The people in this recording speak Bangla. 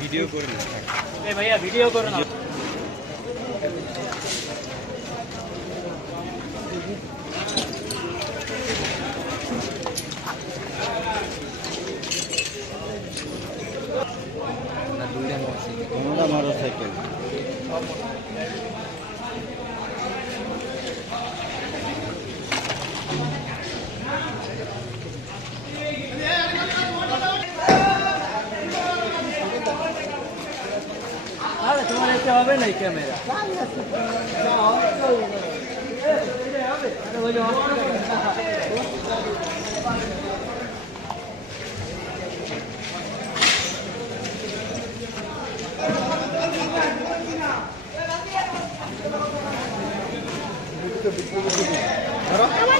ভিডিও করে এই ভাইয়া ভিডিও করে না আরে তোমার এতে হবে ক্যামেরা